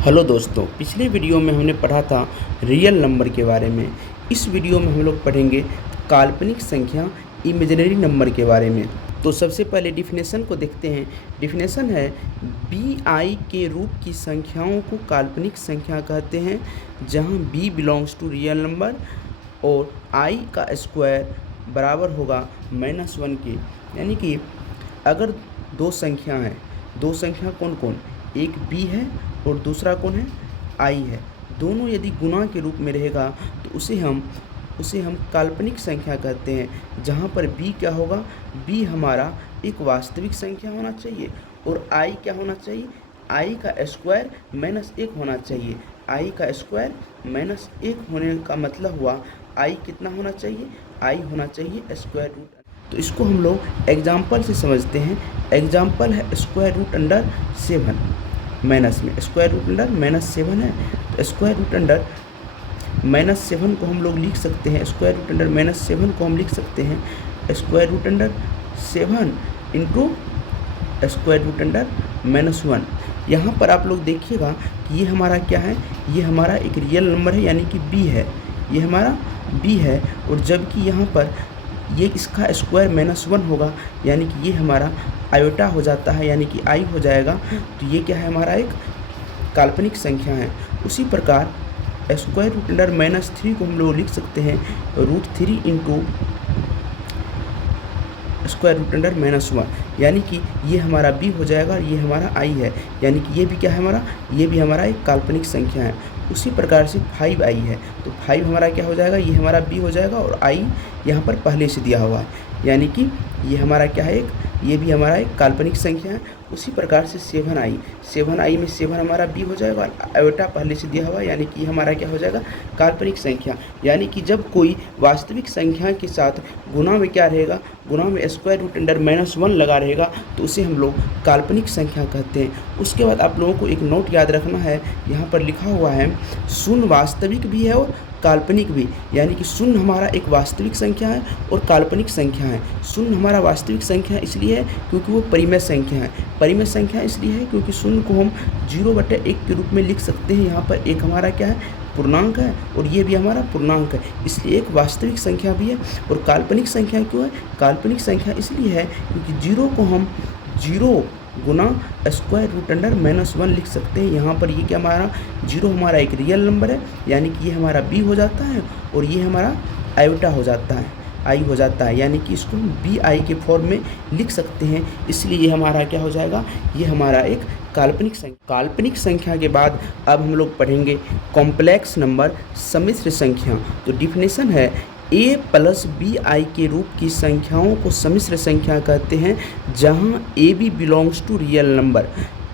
Hello दोस्तों, पिछले video में हमने पढ़ा था रियल नंबर के बारे में। इस वीडियो में हम लोग पढ़ेंगे काल्पनिक संख्या इमेजिनरी नंबर के बारे में। तो सबसे पहले डिफिनेशन को देखते हैं। डिफिनेशन है बी आई के रूप की संख्याओं को काल्पनिक संख्या कहते हैं जहां B belongs to real number और आई का स्क्वायर बराबर होगा -1 के। यानी कि अगर दो संख्या हैं, दो संख्या कौन कौन, एक बी है और दूसरा कौन है, आई है, दोनों यदि गुणा के रूप में रहेगा तो उसे हम काल्पनिक संख्या कहते हैं। जहाँ पर बी क्या होगा, बी हमारा एक वास्तविक संख्या होना चाहिए और आई क्या होना चाहिए, आई का स्क्वायर -1 होना चाहिए। आई का स्क्वायर -1 होने का मतलब हुआ आई कितना होना चाहिए, आई होना चाहिए स्क्वायर रूट। तो इसको हम लोग एग्जाम्पल से समझते हैं। एग्जाम्पल है स्क्वायर रूट अंडर 7 माइनस में, स्क्वायर रूट अंडर -7 है तो स्क्वायर रूट अंडर -7 को हम लोग लिख सकते हैं। स्क्वायर रूट अंडर -7 को हम लिख सकते हैं square root under 7 into square root under -1। यहाँ पर आप लोग देखिएगा कि ये हमारा क्या है, ये हमारा एक रियल नंबर है यानी कि बी है, ये हमारा बी है। और जबकि यहाँ पर ये इसका स्क्वायर -1 होगा यानी कि ये हमारा आयोटा हो जाता है यानी कि आई हो जाएगा। तो ये क्या है, हमारा एक काल्पनिक संख्या है। उसी प्रकार स्क्वायर रूट अंडर -3 को हम लोग लिख सकते हैं √3 इंटू स्क्वायर रूट अंडर -1 यानी कि ये हमारा बी हो जाएगा, ये हमारा आई है यानी कि ये भी क्या है हमारा, ये भी हमारा एक काल्पनिक संख्या है। उसी प्रकार से 5 आई है तो 5 हमारा क्या हो जाएगा, ये हमारा बी हो जाएगा और आई यहाँ पर पहले से दिया हुआ है यानी कि ये हमारा क्या है, ये भी हमारा एक काल्पनिक संख्या है। उसी प्रकार से 7 आई में 7 हमारा बी हो जाएगा और आयोटा पहले से दिया हुआ है यानी कि हमारा क्या हो जाएगा, काल्पनिक संख्या। यानी कि जब कोई वास्तविक संख्या के साथ गुणा में क्या रहेगा, गुणा में स्क्वायर रूट अंडर -1 लगा रहेगा तो उसे हम लोग काल्पनिक संख्या कहते हैं। उसके बाद आप लोगों को एक नोट याद रखना है, यहाँ पर लिखा हुआ है शून्य वास्तविक भी है और काल्पनिक भी। यानी कि शून्य हमारा एक वास्तविक संख्या है और काल्पनिक संख्या है। शून्य हमारा वास्तविक संख्या इसलिए है क्योंकि वो परिमेय संख्या है। परिमेय संख्या इसलिए है क्योंकि शून्य को हम 0/1 के रूप में लिख सकते हैं। यहाँ पर एक हमारा क्या है, पूर्णांक है और ये भी हमारा पूर्णांक है, इसलिए एक वास्तविक संख्या भी है। और काल्पनिक संख्या क्यों है, काल्पनिक संख्या इसलिए है क्योंकि 0 को हम 0 गुना स्क्वायर रूट अंडर -1 लिख सकते हैं। यहाँ पर ये क्या हमारा 0 हमारा एक रियल नंबर है यानी कि ये हमारा बी हो जाता है और ये हमारा आयोटा हो जाता है, आई हो जाता है यानी कि इसको हम बी आई के फॉर्म में लिख सकते हैं। इसलिए ये हमारा क्या हो जाएगा, ये हमारा एक काल्पनिक संख्या। काल्पनिक संख्या के बाद अब हम लोग पढ़ेंगे कॉम्प्लेक्स नंबर सम्मिश्र संख्या। तो डिफिनेशन है ए प्लस बी आई के रूप की संख्याओं को सम्मिश्र संख्या कहते हैं जहां A B belongs to real number.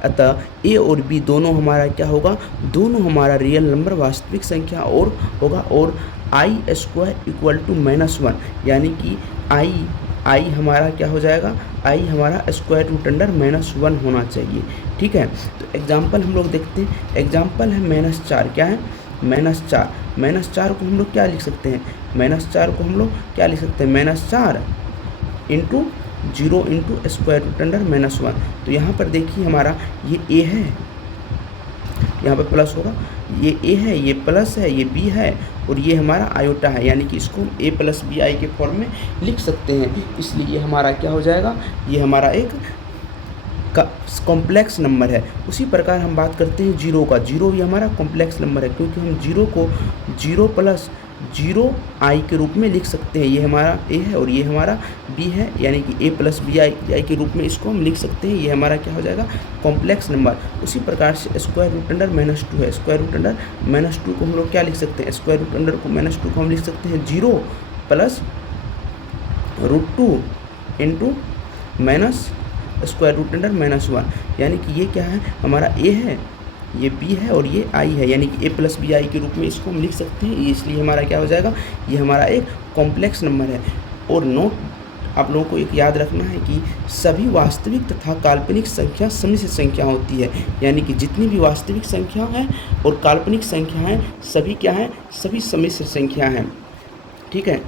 अतः ए और बी दोनों हमारा क्या होगा, दोनों हमारा रियल नंबर वास्तविक संख्या और होगा और आई स्क्वायर इक्वल टू -1 यानी कि आई हमारा क्या हो जाएगा, आई हमारा स्क्वायर रूट अंडर -1 होना चाहिए। ठीक है, तो एग्जाम्पल हम लोग देखते हैं। एग्जाम्पल है -4, क्या है -4 को हम लोग क्या लिख सकते हैं, -4 को हम लोग क्या लिख सकते हैं, -4 into 0 into square root under -1। तो यहाँ पर देखिए हमारा ये ए है, यहाँ पर प्लस होगा, ये ए है, ये प्लस है, ये बी है और ये हमारा आयोटा है यानी कि इसको हम ए प्लस बी आई के फॉर्म में लिख सकते हैं। इसलिए ये हमारा क्या हो जाएगा, ये हमारा एक कॉम्प्लेक्स नंबर है। उसी प्रकार हम बात करते हैं 0 का। 0 भी हमारा कॉम्प्लेक्स नंबर है क्योंकि हम 0 को 0 प्लस 0 आई के रूप में लिख सकते हैं। ये हमारा ए है और ये हमारा बी है यानी कि ए प्लस बी आई के रूप में इसको हम लिख सकते हैं। ये हमारा क्या हो जाएगा, कॉम्प्लेक्स नंबर। उसी प्रकार से स्क्वायर रूट अंडर -2 है। स्क्वायर रूट अंडर -2 को हम लोग क्या लिख सकते हैं, स्क्वायर रूट अंडर को -2 को हम लिख सकते हैं 0 plus √2 into minus square root under -1 यानी कि ये क्या है, हमारा ए है, ये बी है और ये आई है यानी कि ए प्लस बी आई के रूप में इसको हम लिख सकते हैं। इसलिए हमारा क्या हो जाएगा, ये हमारा एक कॉम्प्लेक्स नंबर है। और नोट आप लोगों को एक याद रखना है कि सभी वास्तविक तथा काल्पनिक संख्या सम्मिश्र संख्या होती है यानी कि जितनी भी वास्तविक संख्या हैं और काल्पनिक संख्या हैं सभी क्या हैं, सभी सम्मिश्र संख्या हैं। ठीक है।